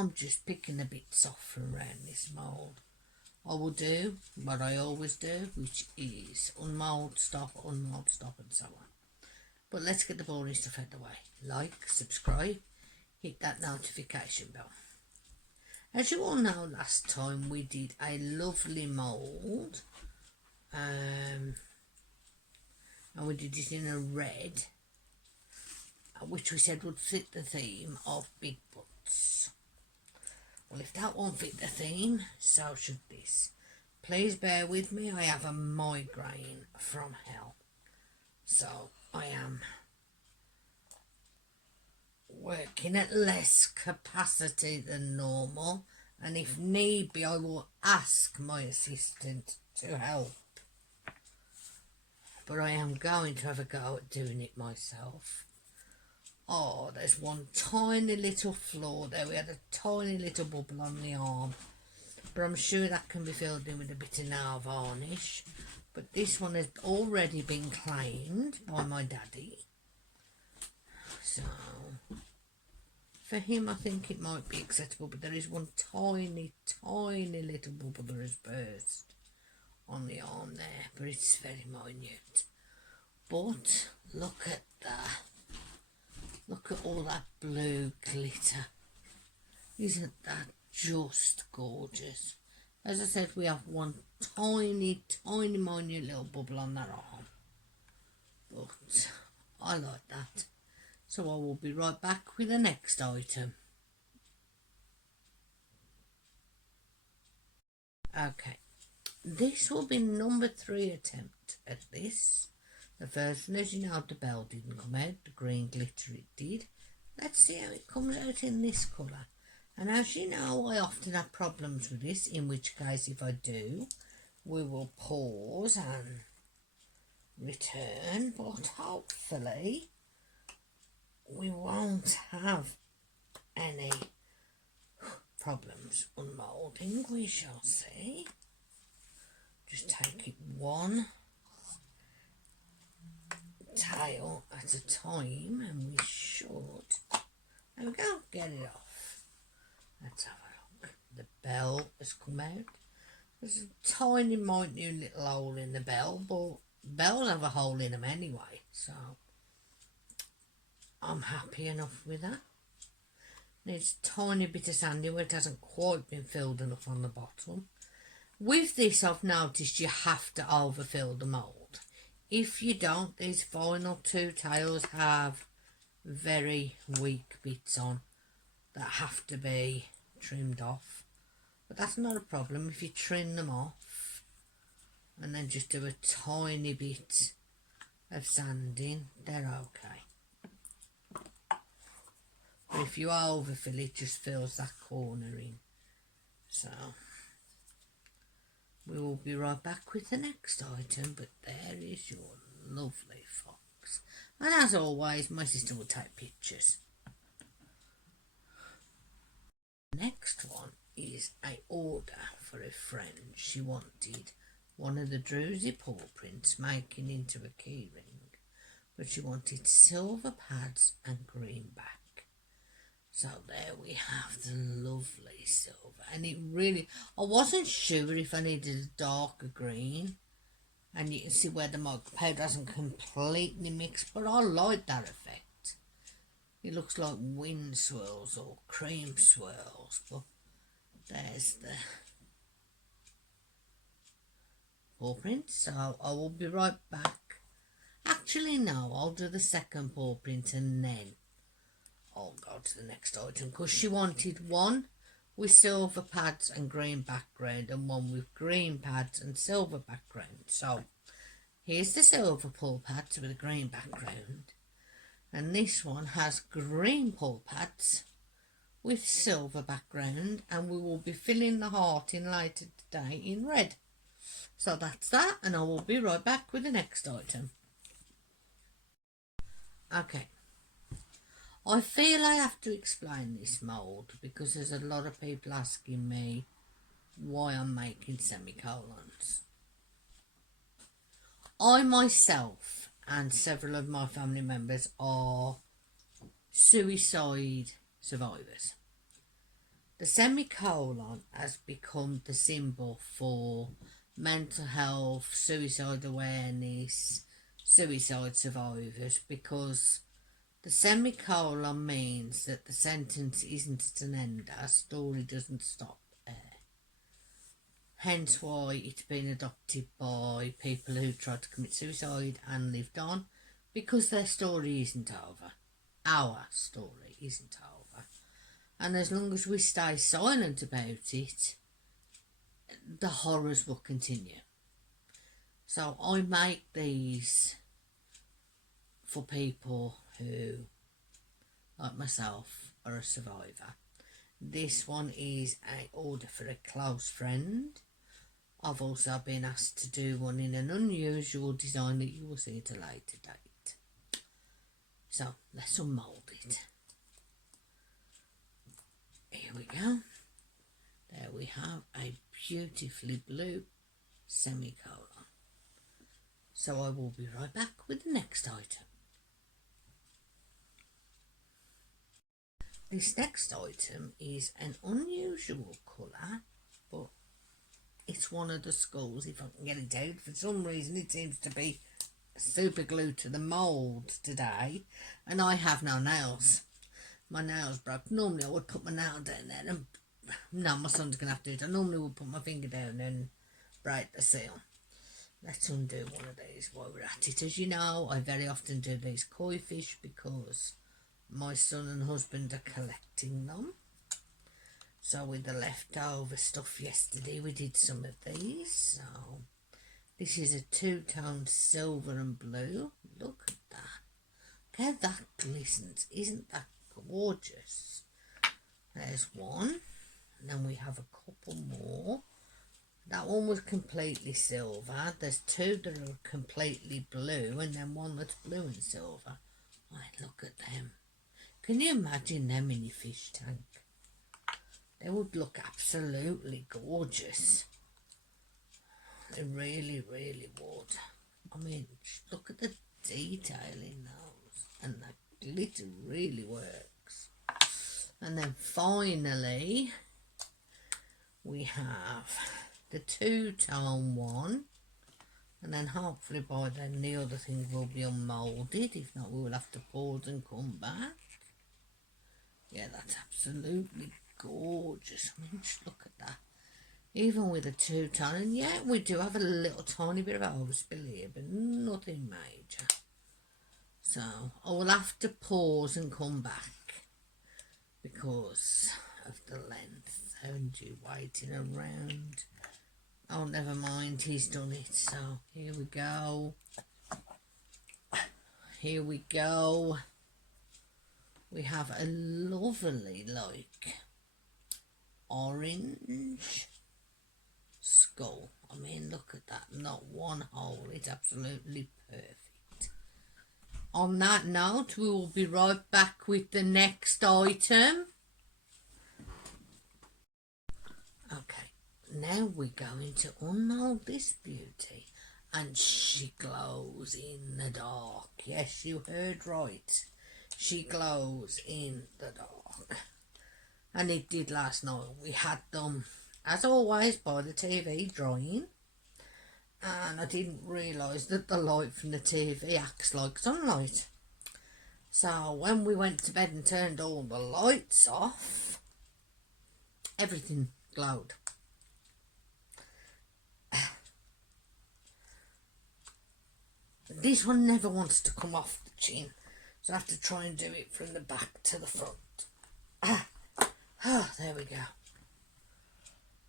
I'm just picking the bits off from around this mould. I will do what I always do, which is unmould, stop, and so on. But let's get the boring stuff out of the way. Like, subscribe, hit that notification bell. As you all know, last time we did a lovely mould, and we did it in a red, which we said would fit the theme of big butts. Well, if that won't fit the theme, so should this. Please bear with me, I have a migraine from hell. So I am working at less capacity than normal, and if need be I will ask my assistant to help. But I am going to have a go at doing it myself. Oh, there's one tiny little flaw there. We had a tiny little bubble on the arm, but I'm sure that can be filled in with a bit of nail varnish. But this one has already been cleaned by my daddy, so for him I think it might be acceptable. But there is one tiny little bubble that has burst on the arm there, but it's very minute. But look at that. Look at all that blue glitter. Isn't that just gorgeous? As I said, we have one tiny minute little bubble on that arm. But I like that. So I will be right back with the next item. Okay. This will be number 3 attempt at this. The first one, as you know, the bell didn't come out, the green glitter it did. Let's see how it comes out in this colour. And as you know, I often have problems with this, in which case if I do, we will pause and return. But hopefully we won't have any problems unmoulding, we shall see. Just take it one tail at a time, and we should, there we go, get it off. Let's have a look. The bell has come out. There's a tiny minute little hole in the bell, but bells have a hole in them anyway, so I'm happy enough with that. Needs a tiny bit of sanding where it hasn't quite been filled enough on the bottom. With this I've noticed you have to overfill the mould. If you don't, these final 2 tails have very weak bits on that have to be trimmed off. But that's not a problem if you trim them off and then just do a tiny bit of sanding, they're okay. But if you overfill it, just fills that corner in. So we will be right back with the next item, but there is your lovely fox. And as always, my sister will take pictures. Next one is an order for a friend. She wanted one of the druzy paw prints making into a key ring, but she wanted silver pads and green back. So there we have the lovely silver, and it really, I wasn't sure if I needed a darker green, and you can see where the mica powder hasn't completely mixed, but I like that effect. It looks like wind swirls or cream swirls, but there's the paw print. So I will be right back. Actually no, I'll do the second paw print and then I'll go to the next item, because she wanted one with silver pads and green background and one with green pads and silver background. So here's the silver paw pads with a green background, and this one has green paw pads with silver background, and we will be filling the heart in later today in red. So that's that, and I will be right back with the next item. Okay. I feel I have to explain this mould because there's a lot of people asking me why I'm making semicolons. I myself and several of my family members are suicide survivors. The semicolon has become the symbol for mental health, suicide awareness, suicide survivors, because the semicolon means that the sentence isn't at an end, our story doesn't stop there. Hence why it's been adopted by people who tried to commit suicide and lived on, because their story isn't over. Our story isn't over. And as long as we stay silent about it, the horrors will continue. So I make these for people who, like myself, are a survivor. This one is an order for a close friend. I've also been asked to do one in an unusual design that you will see at a later date. So let's unmould it. Here we go. There we have a beautifully blue semicolon. So I will be right back with the next item. This next item is an unusual colour, but it's one of the schools, if I can get it out. For some reason it seems to be super glued to the mould today, and I have no nails. My nails broke. Normally I would put my nail down there, and no, my son's going to have to do it. I normally would put my finger down and break the seal. Let's undo one of these while we're at it. As you know, I very often do these koi fish because my son and husband are collecting them. So with the leftover stuff yesterday, we did some of these. So this is a two-tone silver and blue. Look at that. Look how that glistens. Isn't that gorgeous? There's one. And then we have a couple more. That one was completely silver. There's two that are completely blue, and then one that's blue and silver. Right, look at them. Can you imagine them in your fish tank? They would look absolutely gorgeous. They really, really would. I mean, look at the detail in those. And the glitter really works. And then finally, we have the two-tone one. And then hopefully by then the other things will be unmoulded. If not, we will have to pause and come back. Yeah, that's absolutely gorgeous. I mean, just look at that. Even with a two-tone, and yeah, we do have a little tiny bit of overspill here, but nothing major. So I will have to pause and come back because of the length. Haven't you waiting around? Oh, never mind, he's done it. So here we go. Here we go. We have a lovely, like, orange skull. I mean, look at that. Not one hole. It's absolutely perfect. On that note, we will be right back with the next item. Okay, now we're going to unmould this beauty. And she glows in the dark. Yes, you heard right. She glows in the dark. And it did last night. We had them, as always, by the TV drying. And I didn't realise that the light from the TV acts like sunlight. So when we went to bed and turned all the lights off, everything glowed. This one never wants to come off the chin, so I have to try and do it from the back to the front. There we go.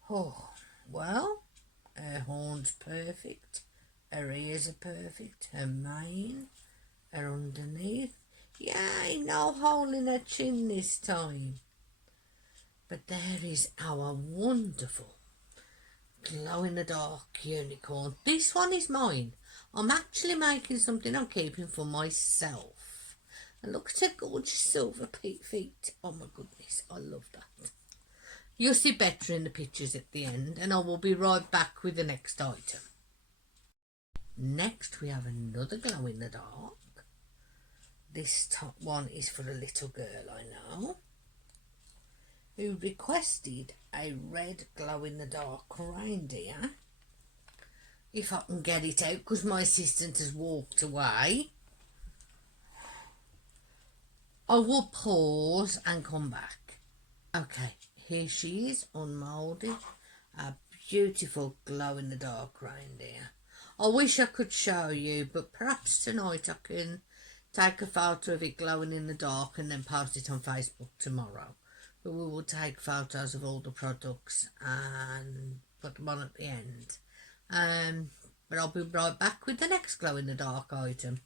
Oh, well, her horn's perfect, her ears are perfect, her mane, her underneath. Yay, no hole in her chin this time. But there is our wonderful glow-in-the-dark unicorn. This one is mine. I'm actually making something I'm keeping for myself. And look at her gorgeous silver feet. Oh my goodness, I love that. You'll see better in the pictures at the end, and I will be right back with the next item. Next we have another glow-in-the-dark. This top one is for a little girl, I know. who requested a red glow-in-the-dark reindeer. If I can get it out, because my assistant has walked away. I will pause and come back. Okay, here she is, unmoulded. A beautiful glow-in-the-dark reindeer. I wish I could show you, but perhaps tonight I can take a photo of it glowing in the dark and then post it on Facebook tomorrow. But we will take photos of all the products and put them on at the end. But I'll be right back with the next glow-in-the-dark item.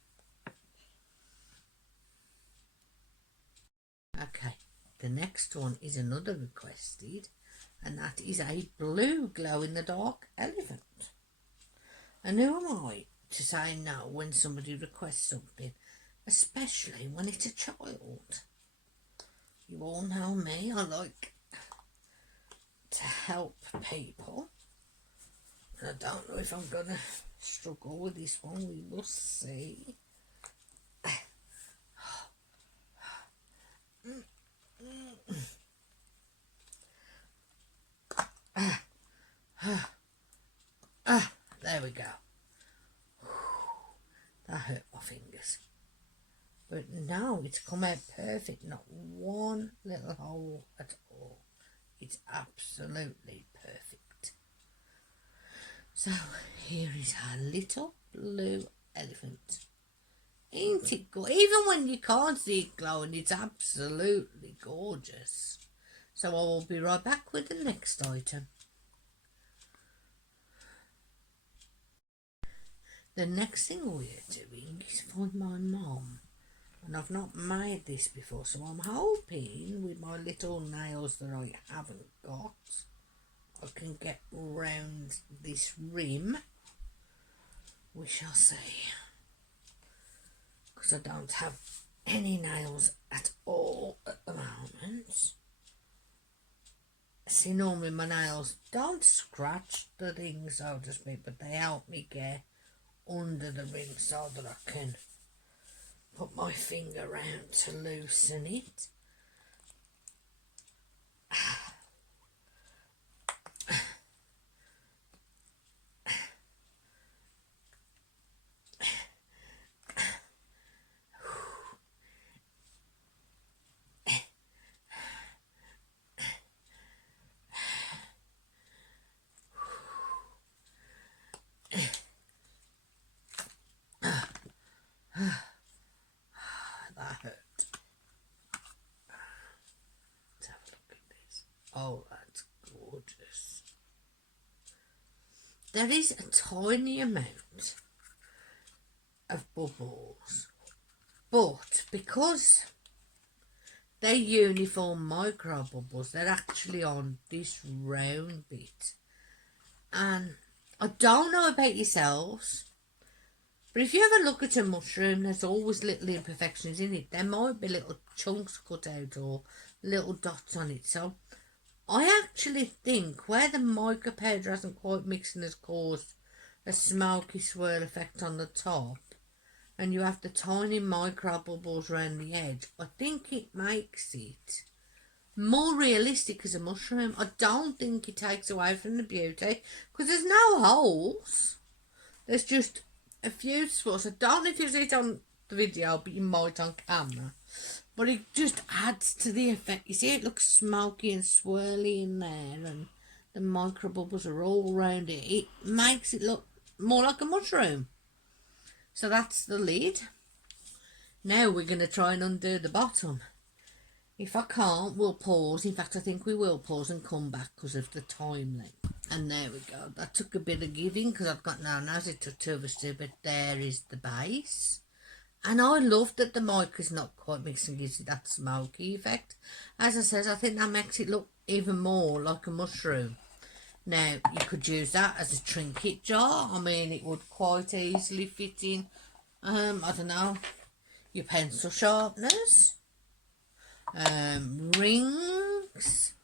Okay, the next one is another requested, and that is a blue glow-in-the-dark elephant. And who am I to say no when somebody requests something, especially when it's a child? You all know me, I like to help people. And I don't know if I'm going to struggle with this one, we will see. There we go. That hurt my fingers. But no, it's come out perfect. Not one little hole at all. It's absolutely perfect. So here is our little blue elephant. Ain't it good? Even when you can't see it glowing, it's absolutely gorgeous. So I will be right back with the next item. The next thing we are doing is find my mum. And I've not made this before, so I'm hoping with my little nails that I haven't got, I can get round this rim. We shall see. Because I don't have any nails at all at the moment. See, normally my nails don't scratch the thing, so to speak, but they help me get under the rim so that I can put my finger around to loosen it. That hurt. Let's have a look at this. Oh, that's gorgeous. There is a tiny amount of bubbles, but because they're uniform micro bubbles, they're actually on this round bit. And I don't know about yourselves, but if you ever look at a mushroom, there's always little imperfections in it. There might be little chunks cut out or little dots on it. So I actually think where the mica powder hasn't quite mixed and has caused a smoky swirl effect on the top, and you have the tiny micro bubbles around the edge, I think it makes it more realistic as a mushroom. I don't think it takes away from the beauty, because there's no holes. There's just a few spots. I don't know if you see it on the video, but you might on camera. But it just adds to the effect. You see, it looks smoky and swirly in there, and the micro bubbles are all around it. It makes it look more like a mushroom. So that's the lid. Now we're going to try and undo the bottom. If I can't, we'll pause. In fact, I think we will pause and come back because of the time length. And there we go. That took a bit of giving because I've got no nose. It took two of us to, but there is the base. And I love that the mica's not quite mixed and gives it that smoky effect. As I said, I think that makes it look even more like a mushroom. Now, you could use that as a trinket jar. I mean, it would quite easily fit in, I don't know, your pencil sharpeners, rings.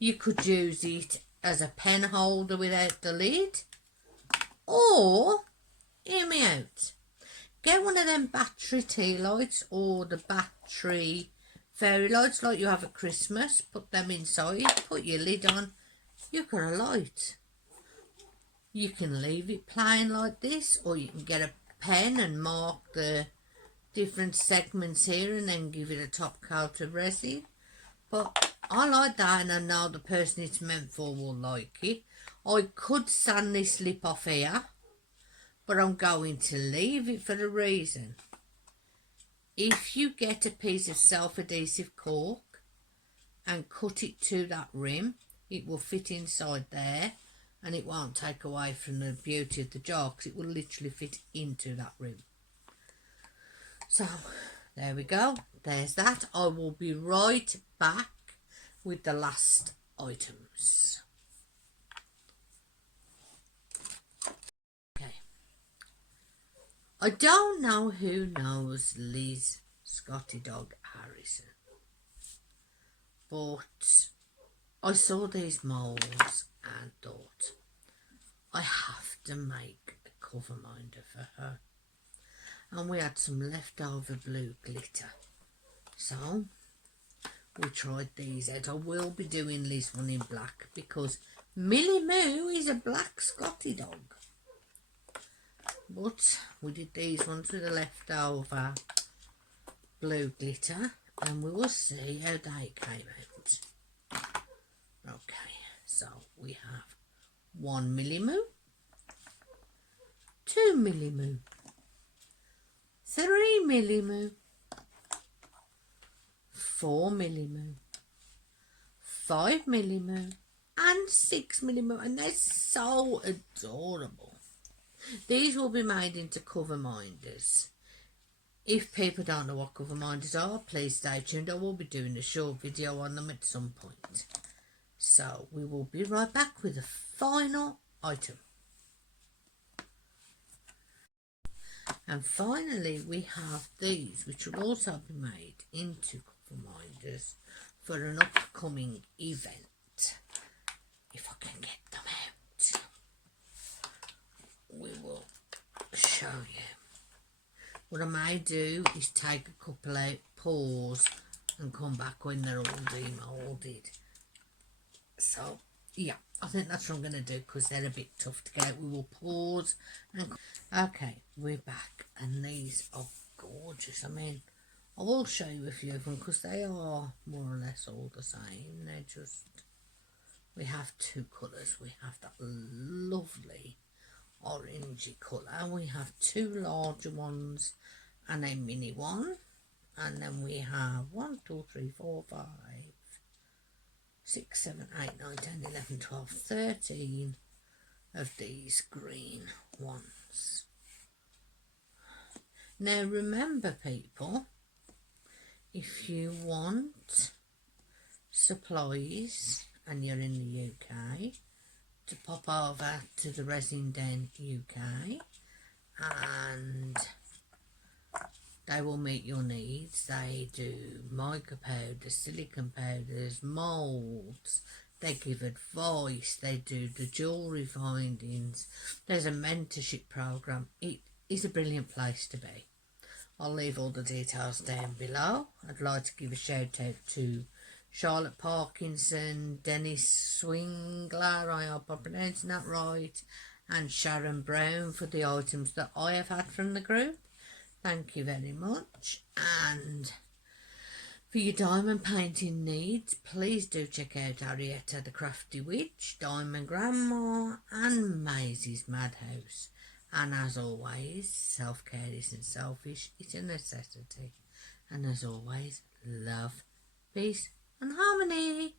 You could use it as a pen holder without the lid. Or, hear me out, get one of them battery tea lights or the battery fairy lights like you have at Christmas. Put them inside, put your lid on, you've got a light. You can leave it plain like this, or you can get a pen and mark the different segments here and then give it a top coat of resin. But I like that, and I know the person it's meant for will like it. I could sand this lip off here, but I'm going to leave it for a reason. If you get a piece of self-adhesive cork and cut it to that rim, it will fit inside there and it won't take away from the beauty of the jar, because it will literally fit into that rim. So there we go, there's that. I will be right back with the last items. Okay, I don't know who knows Liz Scotty Dog Harrison, but I saw these moulds and thought I have to make a cover minder for her. And we had some leftover blue glitter, so we tried these out. I will be doing this one in black because Millie Moo is a black Scotty dog, but we did these ones with the leftover blue glitter and we will see how they came out. Okay, so we have 1 Millie Moo, 2 Millie Moo, 3 Millie Moo, 4 Millie Moo, 5 Millie Moo, and 6 Millie Moo, and they're so adorable. These will be made into cover minders. If people don't know what cover minders are, please stay tuned. I will be doing a short video on them at some point. So we will be right back with the final item. And finally we have these, which will also be made into cover minders for an upcoming event. If I can get them out, we will show you. What I may do is take a couple out, pause and come back when they're all demoulded. So yeah, I think that's what I'm going to do because they're a bit tough to get out. We will pause and okay, we're back and these are gorgeous. I mean, I will show you a few of them because they are more or less all the same. They're just, we have two colours. We have that lovely orangey colour and we have two larger ones and a mini one, and then we have 1, 2, 3, 4, 5, 6, 7, 8, 9, 10, 11, 12, 13 of these green ones. Now remember people, if you want supplies and you're in the UK, to pop over to the Resin Den UK and they will meet your needs. They do mica powders, silicone powders, moulds, they give advice, they do the jewellery findings, there's a mentorship program. It is a brilliant place to be. I'll leave all the details down below. I'd like to give a shout out to Charlotte Parkinson, Dennis Swingler, I hope I'm pronouncing that right, and Sharon Brown for the items that I have had from the group. Thank you very much. And for your diamond painting needs, please do check out Arietta the Crafty Witch, Diamond Grandma and Maisie's Madhouse. And as always, self-care isn't selfish, it's a necessity. And as always, love, peace and harmony.